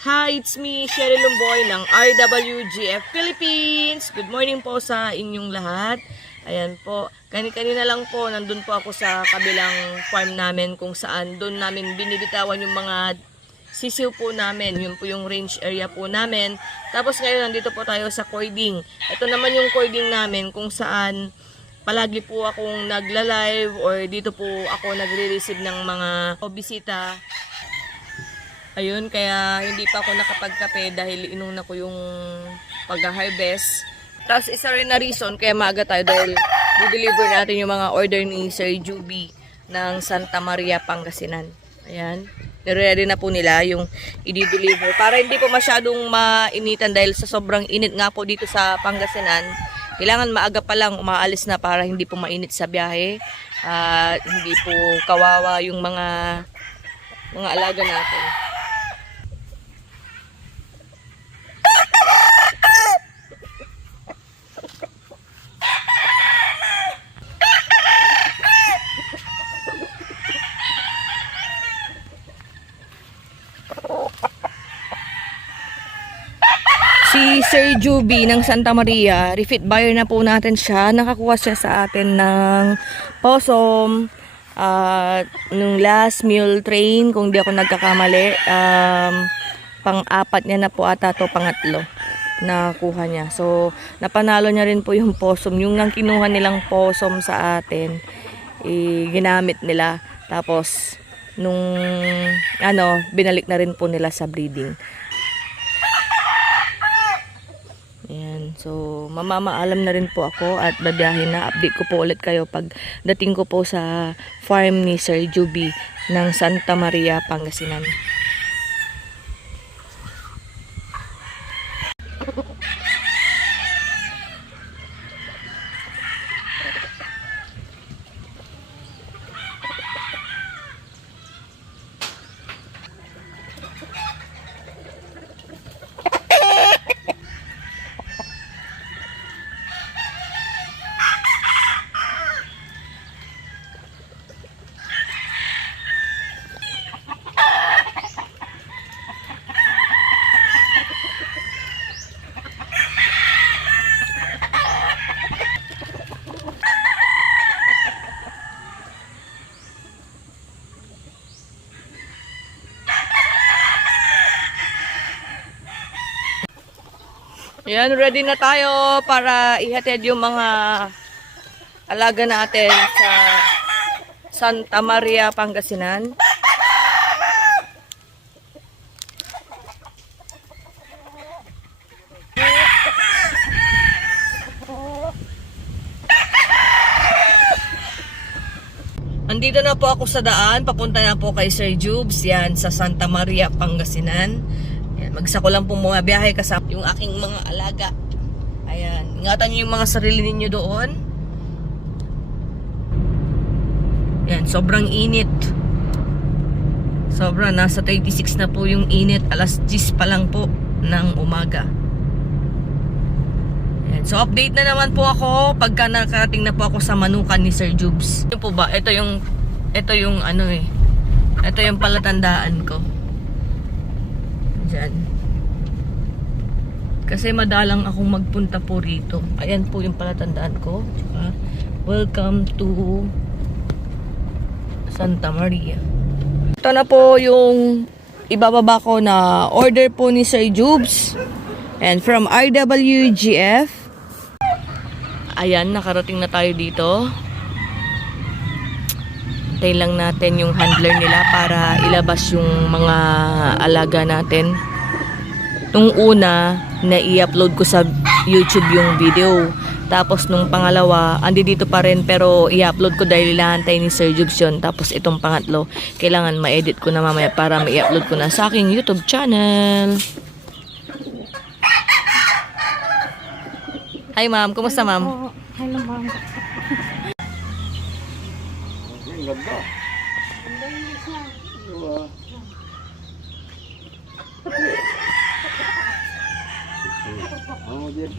Hi, it's me, Sherry Lumboy ng RWGF Philippines. Good morning po sa inyong lahat. Ayan po, kani-kanina lang po, nandun po ako sa kabilang farm namin kung saan doon namin binibitawan yung mga sisiw po namin. Yun po yung range area po namin. Tapos ngayon, nandito po tayo sa Koiding. Ito naman yung Koiding namin kung saan palagi po akong nagla-live or dito po ako nagre-receive ng mga bisita Ayun, kaya hindi pa ako nakapagkape dahil inuna ko yung pag-harvest. Tapos isa rin na reason kaya maaga tayo dahil dideliver natin yung mga order ni Sir Juby ng Santa Maria, Pangasinan. Ayan. Nire-ready na po nila yung i-deliver para hindi po masyadong mainitan dahil sa sobrang init nga po dito sa Pangasinan. Kailangan maaga pa lang umaalis na para hindi po mainit sa biyahe. At hindi po kawawa yung mga mga alaga natin. Si Sir Juby ng Santa Maria, refit buyer na po natin siya. Nakakuha siya sa atin ng possum. At nung last mule train, kung di ako nagkakamali, um, pang-apat niya na po ata to pangatlo na kuha niya. So, napanalo niya rin po yung possum. Yung nang kinuha nilang possum sa atin, eh, ginamit nila. Tapos, nung, ano, binalik na rin po nila sa breeding. So, mamamaalam na rin po ako at babiyahin na. Update ko po ulit kayo pag dating ko po sa farm ni Sir Juby ng Santa Maria, Pangasinan. Ayan, ready na tayo para ihatid yung mga alaga natin sa Santa Maria, Pangasinan. Andito na po ako sa daan, papunta na po kay Sir Jubes, yan sa Santa Maria, Pangasinan. Yan, magsako lang po mga biyahe kasama yung aking mga alaga. Ayan, ingatan niyo yung mga sarili ninyo doon. Yan, sobrang init. Sobra, nasa 36 na po yung init. Alas 10 pa lang po ng umaga. Yan. So, update na naman po ako pagka nakarating na po ako sa manukan ni Sir Jubes. Ito po ba? Ito yung, ito yung ano eh. Ito yung palatandaan ko. Diyan. Kasi madalang akong magpunta po rito. Ayan po yung palatandaan ko. Welcome to Santa Maria. Ito na po yung ibababa ko na order po ni Sir Jubes. And from RWGF. Ayan, nakarating na tayo dito. Hintayin lang natin yung handler nila para ilabas yung mga alaga natin. Nung una, na i-upload ko sa YouTube yung video. Tapos nung pangalawa, andi dito pa rin pero i-upload ko dahil ilahantay ni Sir Jubes yun. Tapos itong pangatlo, kailangan ma-edit ko na mamaya para ma-upload ko na sa aking YouTube channel. Hi ma'am, kumusta ma'am? Hello ma'am. Din.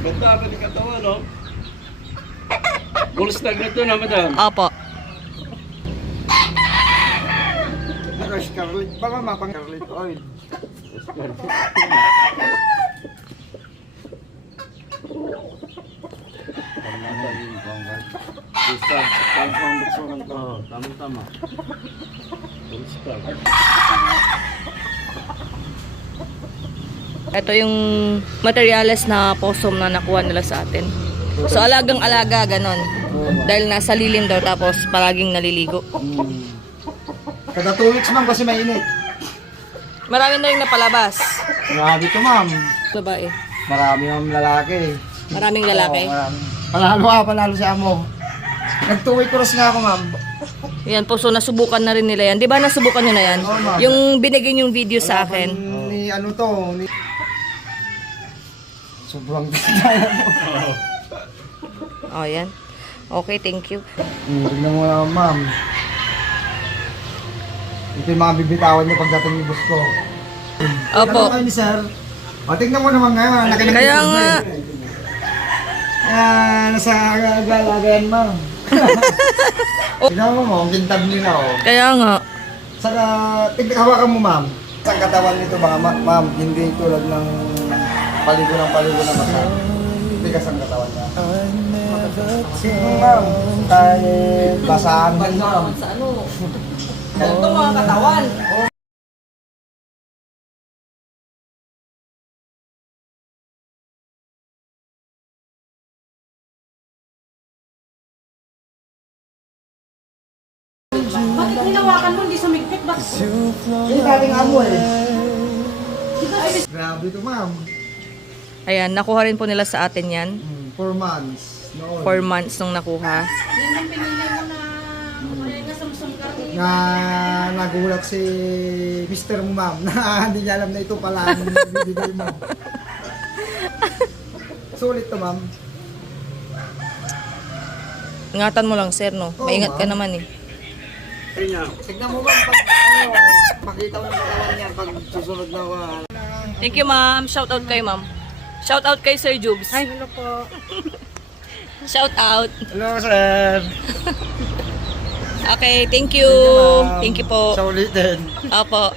Ganda ka ni katawan, no? Gold star na to na, madam. Opo. Naka-star Scarlet ba mama? Pang Scarlet oil. To? Tama-tama. Gusto. Ito yung materials na possum na nakuha nila sa atin. So alagang alaga ganon. Dahil nasa lilim daw tapos palaging naliligo. Kada 2 weeks ma'am kasi mainit. Marami na rin napalabas. Grabe to ma'am. Babae. Marami ma'am lalaki. Maraming lalaki. Oo, marami. Panalo ka, panalo si amo. Nag 2 week cross nga ako ma'am. Yan po, so nasubukan na rin nila yan. Di ba nasubukan nyo na yan? Oo, ma'am. Yung binigay yung video sa akin. Ni ano to, ni... Sobrang ganda. Oh, yan. Okay, thank you. Hmm, tignan mo na ma'am. Ito yung mga bibitawan niya pagdating ni boss ko. Opo. Ano kayo ni sir? O, tignan mo naman ngayon. Laki ng Kaya tignan nga. mo. Ah, nasa galagayan ma'am. Tignan mo mo, ang kintab nila oh. Kaya nga. Saka, tignan, hawakan mo ma'am. Sa katawan nito mga ma- ma'am, hindi tulad ng paligo ng paligo na masa. Tigas ang katawan niya. Ma'am, kahit basaan man ma'am. Sa ano? Ganito mga katawan. Bakit hinawakan mo? Hindi sumigpit. Bakit? Yung dating amo eh. Grabe ito ma'am. Ayan, nakuha rin po nila sa atin yan. Hmm, four months. Noon. 4 months nung nakuha. Yan yung pinili mo na rin. na nagulat si Mr. mo ma'am na hindi niya alam na ito pala ang bibigay mo. Sulit to ma'am. Ingatan mo lang, sir, no? Oo, Maingat ka naman, eh. Tignan mo ma'am pag ano, makita mo yung katawan niya pag susunod na uh, Thank you, ma'am. Shout out kay ma'am. Shout out kay Sir Jubes. Ay, ano po? Shout out. Hello sir. Okay, thank you. Thank you po. Sa ulitin. Opo.